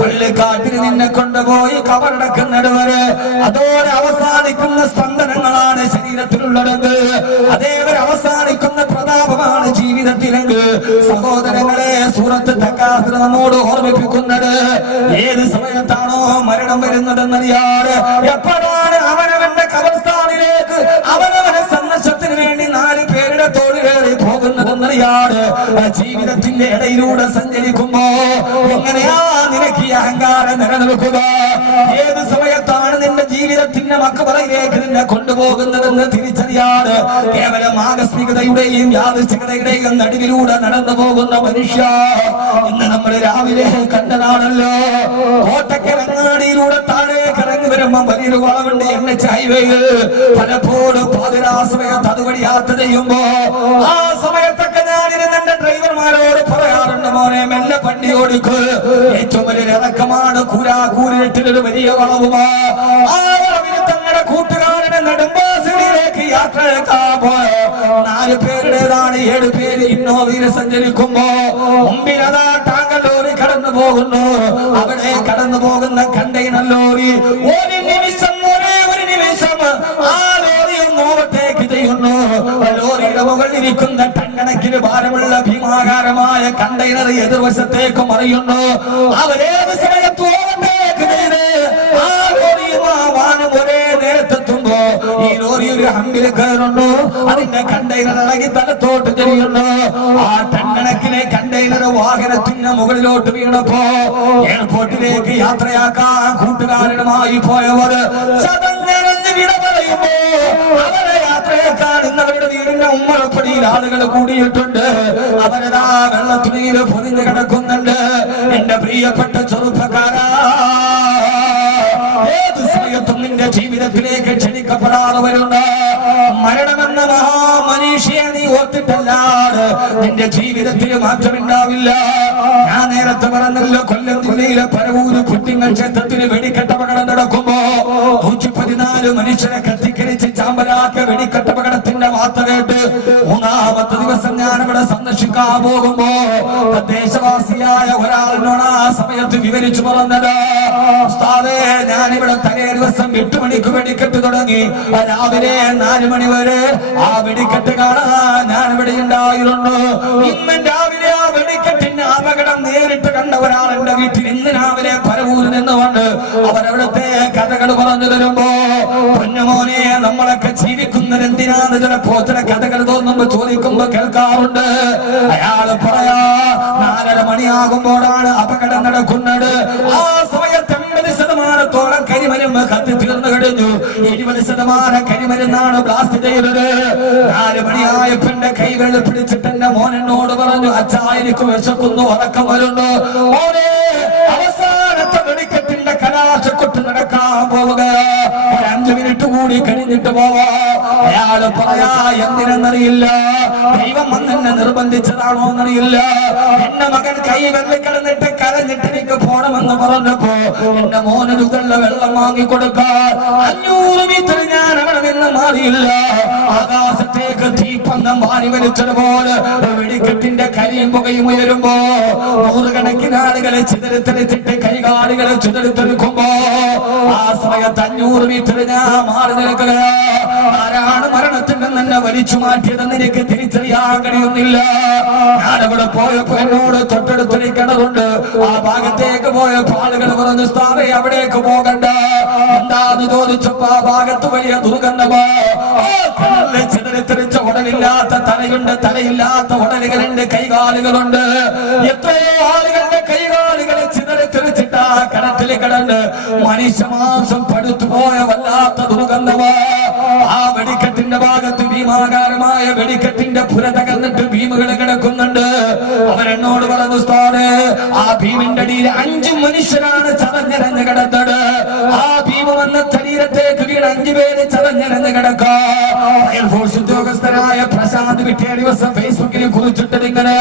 പള്ളിക്കാട്ടിൽ നിന്നെ കൊണ്ടുപോയി കബറടക്കുന്നത് വരെ അതോടെ അവസാനിക്കുന്ന സ്പന്ദനങ്ങളാണ് ശരീരത്തിലുള്ളത്. അതേവരെ അവസാനിക്കുന്ന പ്രതാപമാണ് ജീവിതത്തിലെങ്കിൽ സഹോദരങ്ങളെ സൂറത്ത് തക്കാസുർ നമ്മോട് ഓർമ്മിപ്പിക്കുന്നത് ഏത് സമയത്താണോ മരണം വരുന്നതെന്നറിയാതെ, എപ്പോഴാണ് അവനവന്റെ കബർസ്ഥാനിലേക്ക് അവനവനെ സന്ദർശനത്തിന് വേണ്ടി 4 പേരുടെ തോളിലേറി പോകുന്നതെന്നറിയാതെ ജീവിതത്തിന്റെ ഇടയിലൂടെ സഞ്ചരിക്കുമ്പോ എങ്ങനെയാ നിനക്ക് ഈ അഹങ്കാരം നിലനിൽക്കുക? ഏത് സമയത്താണ് നിന്റെ ജീവിതത്തിന്റെ മക്ബറയിലേക്ക് നിന്നെ കൊണ്ടുപോകുന്നതെന്ന് തിരിച്ചറിയാതെ കേവലം ആകസ്മികതയുടെയും യാദൃച്ഛികതയുടെയും നടുവിലൂടെ നടന്നു പോകുന്ന മനുഷ്യ, ഇന്ന് നമ്മൾ രാവിലെ കണ്ടതാണല്ലോ. കോട്ടക്കരങ്ങാടിയിലൂടെ താഴേക്ക് ഇറങ്ങി വരുമ്പോ വലിയൊരു വളവുണ്ട് NH ഹൈവേയിൽ. പലപ്പോഴും പാതിരാ സമയത്ത് അതുവഴി യാത്ര ചെയ്യുമ്പോ ആ സമയത്തൊക്കെ ഞാനിരുന്ന് എന്റെ ഡ്രൈവർമാരോട് പറയാറുണ്ട്, മോനെ മെല്ലെ വണ്ടി ഓടിക്ക്, ഏറ്റവും വലിയ ഇറക്കമാണ്, കൂരാകൂരിട്ടിലൊരു വലിയ വളവുമാ. ആ വളവിന് തങ്ങളുടെ കൂട്ടുകാരനെ നെടുമ്പാശ്ശേരിയിലേക്ക് യാത്രയെടുക്കാൻ പോയ 4 പേരുടേതാണ് 7 പേര് ഇന്നോവയിൽ സഞ്ചരിക്കുമ്പോ മുമ്പിലതാ ടാങ്കർ ലോറി കടന്നു പോകുന്നു. അവിടെ കടന്നു പോകുന്ന കണ്ടെയ്നർ ലോറി ഒരു നിമിഷം ആ ലോറി ഒന്ന് ഓവർടേക്ക് ചെയ്യുന്നു. ലോറിയുടെ മുകളിൽ ഇരിക്കുന്ന ടൺകണക്കിന് ഭാരമുള്ള ഭീമാകാരമായ കണ്ടെയ്നർ എതിർവശത്തേക്ക് മറിയുന്നു. അവരേത് സമയത്ത് ഓവർടേക്ക് ചെയ്ത് ആ ലോറിയും ആ വാനും ഒരേ നേരത്തെത്തുമ്പോ ഈ ലോറി ഒരു ഹമ്പിൽ കയറുന്നു. അതിന്റെ കണ്ടെയ്നർ ഇളകി തലത്തോട്ട് തിരിയുന്നു. ആ ടൺകണക്കിനെ കണ്ടെയ്നർ വാഹനത്തിന് മുകളിലോട്ട് വീണപ്പോ എയർപോർട്ടിലേക്ക് യാത്രയാക്കാൻ കൂട്ടുകാരനുമായി പോയവർ ചതഞ്ഞെറിഞ്ഞ് വിട പറയുമ്പോ അവരെ യാത്രയാക്കാൻ ഇന്നവരുടെ വീടിന്റെ ഉമ്മറപ്പടിയിൽ ആളുകൾ കൂടിയിട്ടുണ്ട്. അവരതാ വെള്ളത്തുണിയിൽ പൊതിഞ്ഞ് കിടക്കുന്നുണ്ട്. എന്റെ പ്രിയപ്പെട്ട ചെറുപ്പക്കാരാ, ഏത് സമയത്തും നിന്റെ ജീവിതത്തിലേക്ക് ക്ഷണിക്കപ്പെടാത്തവരുണ്ട്. മരണമെന്ന മഹാമനീഷിയെ നീ ഓർത്തിട്ടല്ലാതെ നിന്റെ ജീവിതത്തിൽ മാറ്റമുണ്ടാവില്ല. ഞാൻ നേരത്തെ പറഞ്ഞല്ലോ, കൊല്ലം ജില്ലയിലെ പരവൂര് കുട്ടിങ്ങൾ ക്ഷേത്രത്തിന് വെടിക്കെട്ടപകടം നടക്കുമ്പോ 114 മനുഷ്യരെ കത്തിക്കരിച്ച് ചാമ്പലാക്കിയ വെടിക്കെട്ടപകടത്തിന്റെ വാർത്ത കേട്ട് 3ാമത്തെ ദിവസം ഞാൻ ഇവിടെ സന്ദർശിക്കാൻ പോകുമ്പോ തദ്ദേശവാസിയായ ഒരാളിനോട് ആ സമയത്ത് വിവരിച്ചു പറഞ്ഞത്, ഉസ്താദേ, ഞാനിവിടെ തലേ ദിവസം 8 മണിക്ക് വെടിക്കെട്ട് തുടങ്ങി, രാവിലെ 4 മണി വരെ ആ വെടിക്കെട്ട് കാണാൻ ഞാൻ ഇവിടെ ഉണ്ടായിരുന്നു. ഇന്ന് രാവിലെ ആ വെടിക്കെട്ടിന്റെ അപകടം നേരിട്ട് കണ്ട ഒരാൾ എന്റെ വീട്ടിൽ ഇന്ന് രാവിലെ പരവൂരിൽ നിന്നുകൊണ്ട് അവരവിടുത്തെ കഥകൾ പറഞ്ഞു തരുമ്പോ, പൊന്നുമോനെ, നമ്മളൊക്കെ ജീവിക്കുന്നത് എന്തിനാന്ന് ചിലപ്പോ ചില കഥകൾ തോന്നുമ്പോ ചോദിക്കുമ്പോ കേൾക്കാറുണ്ട്. അയാള് പറയാ, 4:30 മണിയാകുമ്പോഴാണ് അപകടം നടക്കുന്നത്. ആ സമയത്ത് 80% കരിമരുന്ന് കത്തി തീർന്നു കഴിഞ്ഞു. 20% കരിമരുന്നാണ് ബ്ലാസ്റ്റ് ചെയ്തത്. 4 മണിയായപ്പോ എന്റെ കൈകൾ പിടിച്ചിട്ട് എന്റെ മോനോട് പറഞ്ഞു, അച്ഛാ, എനിക്ക് വിശക്കുന്നു, ഉറക്കം വരുന്നു. മോനെ, അവസാനത്തെ വെടിക്കെട്ടിന്റെ കലാശ കൂടി കഴിഞ്ഞിട്ട് പോവാ. അയാള് പറയാ എന്തിനെന്നറിയില്ല, ദൈവം വന്നെന്നെ നിർബന്ധിച്ചതാണോ എന്നറിയില്ല. എന്റെ മകൻ കൈ വെള്ളിക്കിടന്നിട്ട് കരഞ്ഞിട്ട് എനിക്ക് പോണമെന്ന് പറഞ്ഞപ്പോ എന്റെ മോനൊരു വെള്ളം വാങ്ങിക്കൊടുക്കാൻ 500 മീറ്റർ ഞാൻ അവിടെ നിന്ന് മാറിയില്ല. ആകാശത്തേക്ക് തീപ്പന്തം വാരി വലിച്ചതുപോലെ വെടിക്കെട്ടിന്റെ കരിയും പുകയും ഉയരുമ്പോ നൂറുകണക്കിന് ആളുകളെ ചിതറിത്തെറിച്ചിട്ട് കൈകാലികളെ ചിതറിത്തെറിക്കുമ്പോ ആ സമയത്ത് 500 മീറ്റർ ഞാൻ മാറി നിൽക്കുക. ആരാണ് മരണത്തിൽ നിന്ന് എന്നെ വലിച്ചു മാറ്റിയതെന്ന് എനിക്ക് തിരിച്ചറിയാൻ കഴിയുന്നില്ല. ഞാനവിടെ പോയപ്പോ എന്നോട് തൊട്ടടുത്തൊരു കിണറുണ്ട്. ആ ഭാഗത്തേക്ക് പോയപ്പോ ആളുകൾ പറഞ്ഞു സ്ഥാപേ അവിടേക്ക് പോകണ്ട. എന്താന്ന് ചോദിച്ചപ്പോ ആ ഭാഗത്ത് വലിയ ദുർഗന്ധമോ ചിതറിത്തെറിച്ച ഉടലില്ലാത്ത തലയുണ്ട്, തലയില്ലാത്ത ഉടലുകളുണ്ട്, കൈകാലുകളുണ്ട്. എത്രയോ ആളുകളുടെ കൈകാലുകളെ ചിതറിത്തെറിച്ചിട്ട് ആ കിണറ്റിൽ കിടന്ന് മനുഷ്യമാംസം പടുത്തു പോയ വല്ലാത്ത ദുർഗന്ധമോ. ആ വെടിക്കെട്ടിന്റെ ഭാഗത്ത് ഭീമാകാരമായ വെടിക്കെട്ടിന്റെ പുര തകർന്നിട്ട് ഭീമുകൾ കിടക്കുന്നുണ്ട്. അവരെന്നോട് പറഞ്ഞു സ്ഥാനെ ആ ഭീമിന്റെ അടിയിൽ 5 മനുഷ്യരാണ് ചതഞ്ഞരഞ്ഞ് കിടന്നത്. ആ ഭീമ വന്ന ശരീരത്തേക്ക് വീണ് 5 പേര് ചതഞ്ഞരഞ്ഞ് കിടക്കുക. ഫയർഫോഴ്സ് ഉദ്യോഗസ്ഥരായ പ്രശാന്ത് വിട്ടിയ ദിവസം ഫേസ്ബുക്കിൽ കുറിച്ചിട്ടത് ഇങ്ങനെ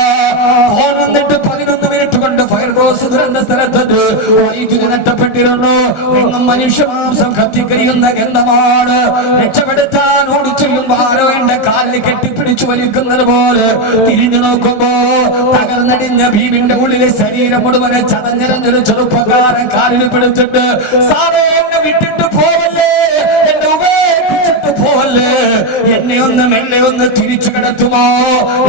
ഫോൺ വന്നിട്ട് 11 മിനിറ്റ് കൊണ്ട് ഫയർഫോഴ്സ് ദുരന്ത സ്ഥലത്ത് വൈദ്യുതി നഷ്ടപ്പെട്ടിരുന്നു. എന്നും മനുഷ്യമാംസം കത്തിക്കരിയുന്ന ഗന്ധമാണ്. രക്ഷപ്പെടുത്താൻ ഓടിച്ചെല്ലുമ്പോ ആരോ എന്റെ കാലിൽ കെട്ടിപ്പിടിച്ചു വലിക്കുന്നത് പോലെ തിരിഞ്ഞു നോക്കുമ്പോ തകർന്നടിഞ്ഞ ഭീമിന്റെ ഉള്ളിലെ ശരീരം മുഴുവനെ ചതഞ്ഞരഞ്ഞൊരു ചെറുപ്പക്കാരൻ കാലിൽ പിടിച്ചിട്ട് സാറേ എന്നെ വിട്ടിട്ട് പോവല്ലേ, എന്നെ ഉപേക്ഷിച്ചിട്ട് പോവല്ലേ, എന്നെ ഒന്ന് മെല്ലെ ഒന്ന് തിരിച്ചു കിടത്തുമോ,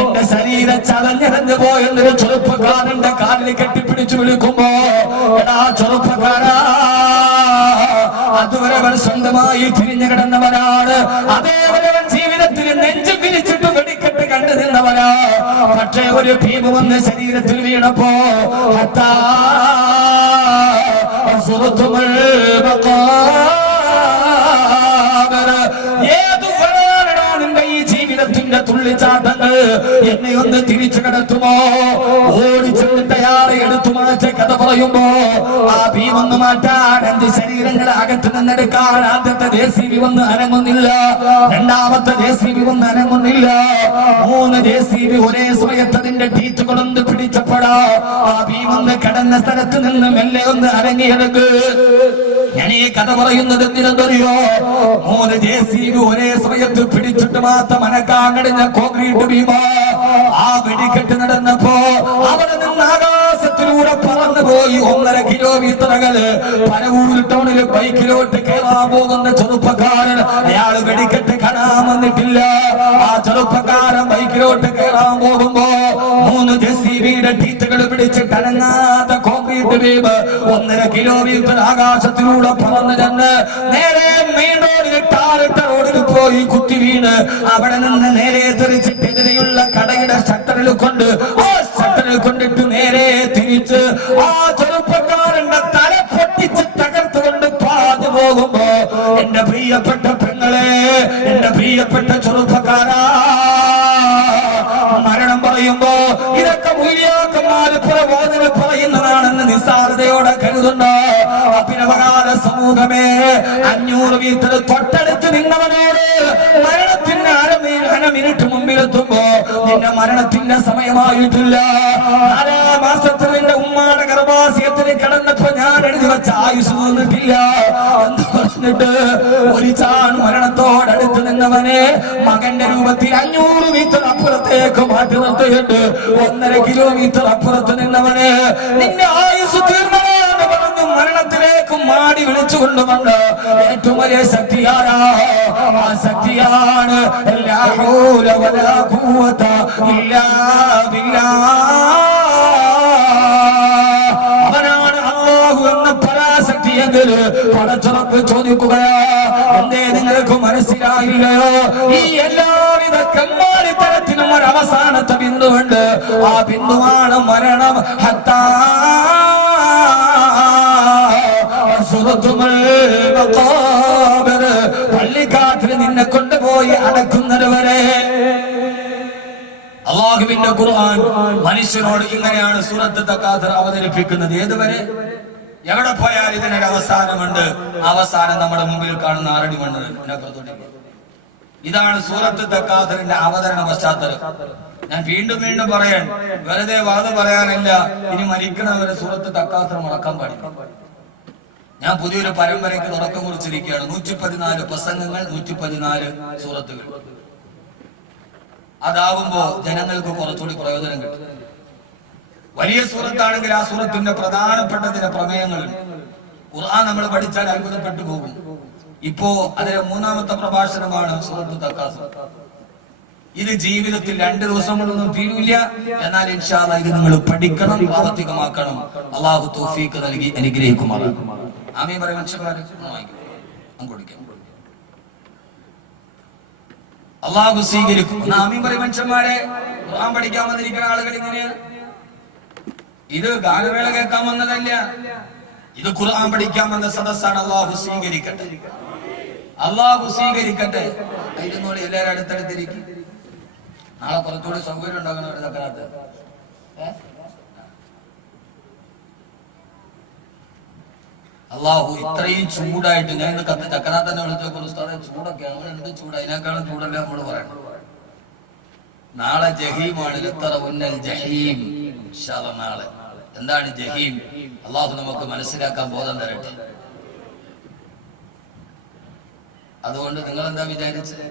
എന്റെ ശരീരം ചതഞ്ഞരഞ്ഞു പോയെന്നൊരു ചെറുപ്പക്കാരന്റെ കാലിൽ കെട്ടിപ്പിടിച്ചു വിളിക്കുമ്പോ എടാ ചെറുപ്പക്കാരാ, അതുവരെ അവൻ സ്വന്തമായി തിരിഞ്ഞു കിടന്നവനാണ്. അതേവരെ അവൻ ജീവിതത്തിൽ നെഞ്ചു പിരിച്ചിട്ട് വെടിക്കെട്ട് കണ്ടു നിന്നവനാ. പക്ഷേ ഒരു ഭീമ വന്ന് ശരീരത്തിൽ വീണപ്പോ തുള്ളിച്ചാട്ടങ്ങൾ എന്നെ ഒന്ന് തിരിച്ചു കിടത്തുമോ, ഓടിച്ചെന്നിട്ട് അയാളെ എടുത്തു മാറ്റ കഥ പറയുമ്പോ ആ ഭീമൊന്ന് മാറ്റാൻ 5 ശരീരങ്ങൾ അകത്ത് നിന്നെടുക്കാൻ ആദ്യത്തെ JCB വന്ന് അനങ്ങുന്നില്ല, രണ്ടാമത്തെ JCB വന്ന് അനങ്ങുന്നില്ല, 3 JCB ഒരേ സമയത്ത് അതിന്റെ ടീത്ത് കൊണ്ടൊന്ന് പിടിച്ചപ്പോഴാ ആ ഭീമൊന്ന് കിടന്ന സ്ഥലത്ത് നിന്ന് മെല്ലെ ഒന്ന് അനങ്ങിയെടുക്ക്. ഞാൻ ഈ കഥ പറയുന്നത് എന്തിനെന്നറിയോ, 3 JCB ഒരേ സമയത്ത് പിടിച്ചിട്ട് മാത്രം അനക്കാൻ കഴിഞ്ഞ കോൺക്രീറ്റ് ഭീമ ആ വെടിക്കെട്ട് നടന്നപ്പോ അവിടെ നിന്ന് ആകാശത്തിലൂടെ പറന്നു പോയി 1.5 കിലോമീറ്ററുകള് പരവൂർ ടൗണില് ബൈക്കിലോട്ട് കയറാൻ പോകുന്ന ചെറുപ്പക്കാരൻ. അയാൾ വെടിക്കെട്ട് കാണാൻ വന്നിട്ടില്ല. ആ ചെറുപ്പക്കാരൻ ബൈക്കിലോട്ട് കയറാൻ പോകുമ്പോ 3 JCBയുടെ ടീത്തുകൾ പിടിച്ചിട്ട് അനങ്ങാത്ത കോൺക്രീറ്റ് ഭീമ 1.5 കിലോമീറ്റർ ആകാശത്തിലൂടെ പറന്നു ചെന്ന് നേരെ മെയിൻ റോഡിൽ ടാറിട്ട റോഡിൽ പോയി കുത്തി വീണ് അവിടെ നിന്ന് നേരെ തെറിച്ചിട്ടെതിരെയുള്ള കടയുടെ ഷട്ടറിൽ കൊണ്ട് ആ ഷട്ടറിൽ കൊണ്ടിട്ട് നേരെ തിരിച്ച് ആ ചെറുപ്പക്കാരന്റെ തല പൊട്ടിച്ച് തകർത്തുകൊണ്ട് പാഞ്ഞു പോകുമ്പോ എന്റെ പ്രിയപ്പെട്ട പെങ്ങളെ, എന്റെ പ്രിയപ്പെട്ട ചെറുപ്പക്കാരാ, മരണം പറയുമ്പോ ഇതൊക്കെ മൂല്യാക്കന്മാര് പ്രബോധന പറയുന്നതാണെന്ന് നിസ്സാരതയോടെ കരുതുന്ന അഭിനവകാല സമൂഹമേ, 500 മീറ്റർ തൊട്ടടുത്ത് നിന്നവനോട് മരണത്തിന്റെ അര മിനിറ്റ് മുമ്പിലെത്തുമ്പോ നിന്റെ മരണത്തിന്റെ സമയമായിട്ടില്ല, 4 മാസത്തിൽ നിന്റെ ഉമ്മാടെ ഗർഭാശയത്തിന് കിടന്നപ്പോ ഞാൻ എഴുതി വെച്ച ആയുസ് തോന്നിട്ടില്ല എന്ന് പറഞ്ഞിട്ട് ഒരു ചാൺ മരണത്തോടടുത്ത് നിന്നവനെ മകന്റെ രൂപത്തിൽ 500 മീറ്റർ അപ്പുറത്തേക്ക് മാറ്റി നിർത്തിയിട്ട് 1.5 കിലോമീറ്റർ അപ്പുറത്ത് നിന്നവനെ നിന്റെ ആയുസ് തീർന്നവെന്ന് പറഞ്ഞു മരണത്തിലേക്ക് മാടി വിളിച്ചുകൊണ്ടുകൊണ്ട് ഏറ്റവും വലിയ ശക്തിയാരാ? ആ ശക്തിയാണ് ലാ ഹൗല വലാ ഖുവത ഇല്ലാ ബില്ലാഹ്. അവനാണ് അല്ലാഹു എന്ന പരാശക്തിയെങ്കിൽ പടച്ചുറപ്പ് ചോദിക്കുകയാ, എന്തേ നിങ്ങൾക്ക് മനസ്സിലായില്ലയോ? ഈ എല്ലാവിധ കമ്മാലിത്തരത്തിനും ഒരു അവസാനത്തെ ബിന്ദുണ്ട്. ആ ബിന്ദുവാണ് മരണം. പള്ളിക്കാട്ടിൽ നിന്നെ കൊണ്ടുപോയി അടക്കുന്നത് വരെ. അല്ലാഹുവിന്റെ ഖുർആൻ മനുഷ്യനോട് ഇങ്ങനെയാണ് സൂറത്ത് തകാസുർ അവതരിപ്പിക്കുന്നത്. ഏതുവരെ? എവിടെ പോയാൽ ഇതിനൊരു അവസാനമുണ്ട്. അവസാനം നമ്മുടെ മുമ്പിൽ കാണുന്ന 6 അടി മണ്ണ് ഇതിനപ്പുറത്തോട്ടേക്ക്. ഇതാണ് സൂറത്ത് തക്കാസുറിന്റെ അവതരണ പശ്ചാത്തലം. ഞാൻ വീണ്ടും വീണ്ടും പറയാൻ, വെറുതെ വാദ പറയാനല്ല, ഇനി മരിക്കണവരെ സൂറത്ത് തക്കാസുർ മറക്കാൻ പാടില്ല. ഞാൻ പുതിയൊരു പരമ്പരയ്ക്ക് തുടക്കം കുറിച്ചിരിക്കുകയാണ്. 114 പ്രസംഗങ്ങൾ, 114 സൂറത്തുകൾ. അതാവുമ്പോ ജനങ്ങൾക്ക് കുറച്ചുകൂടി പ്രയോജനം കിട്ടും. വലിയ സൂറത്താണെങ്കിൽ ആ സൂറത്തിന്റെ പ്രധാനപ്പെട്ട ചില പ്രമേയങ്ങളുണ്ട്. ഖുർആൻ നമ്മൾ പഠിച്ചാൽ അത്ഭുതപ്പെട്ടു പോകും. ഇപ്പോ അതിലെ 3ാമത്തെ പ്രഭാഷണമാണ് സൂറത്ത് തക്കാസുർ. ഇത് ജീവിതത്തിൽ 2 ദിവസം കൊണ്ടൊന്നും തീരില്ല. എന്നാൽ ഇൻഷാ അല്ലാഹ് ഇത് നിങ്ങൾ പഠിക്കണം, പ്രാവർത്തികമാക്കണം. അല്ലാഹു തൗഫീഖ് നൽകി അനുഗ്രഹിക്കുമാറാകട്ടെ. ആമീൻ പറയും മനുഷ്യന്മാരെ. അല്ലാഹു സ്വീകരിക്കും. ആമീൻ പറയും മനുഷ്യന്മാരെ. ഖുർആൻ പഠിക്കാൻ വന്നിരിക്കുന്ന ആളുകൾ ഇങ്ങനെയാണ്. ഇത് ഗാനമേള കേൾക്കാൻ വന്നതല്ല, ഇത് ഖുർആൻ പഠിക്കാൻ വന്ന സദസ്സാണ്. അല്ലാഹു സ്വീകരിക്കട്ടെ, അല്ലാഹു സ്വീകരിക്കട്ടെ. ഇരുന്നോളി, എല്ലാവരും അടുത്തടുത്തിരിക്കും. നാളെ കുറച്ചുകൂടി സൗകര്യം ഉണ്ടാകണം. സക്കറാത്ത് അള്ളാഹു ഇത്രയും ചൂടായിട്ട് ഞാൻ ഇന്ന് കത്ത് ചക്കറാത്ത് തന്നെ വിളിച്ചപ്പോൾ ഉസ്താദെ ചൂടൊക്കെ അവൻ എന്ത് ചൂട്, അതിനേക്കാളും ചൂടല്ലേ നമ്മള് പറയണം. നാളെ ജഹീമാണ്. എത്ര ഉന്നൽ ജഹീം. നാളെ എന്താണ് ജഹീം? അള്ളാഹു നമുക്ക് മനസ്സിലാക്കാൻ ബോധം തരട്ടെ. അതുകൊണ്ട് നിങ്ങൾ എന്താ വിചാരിച്ചത്?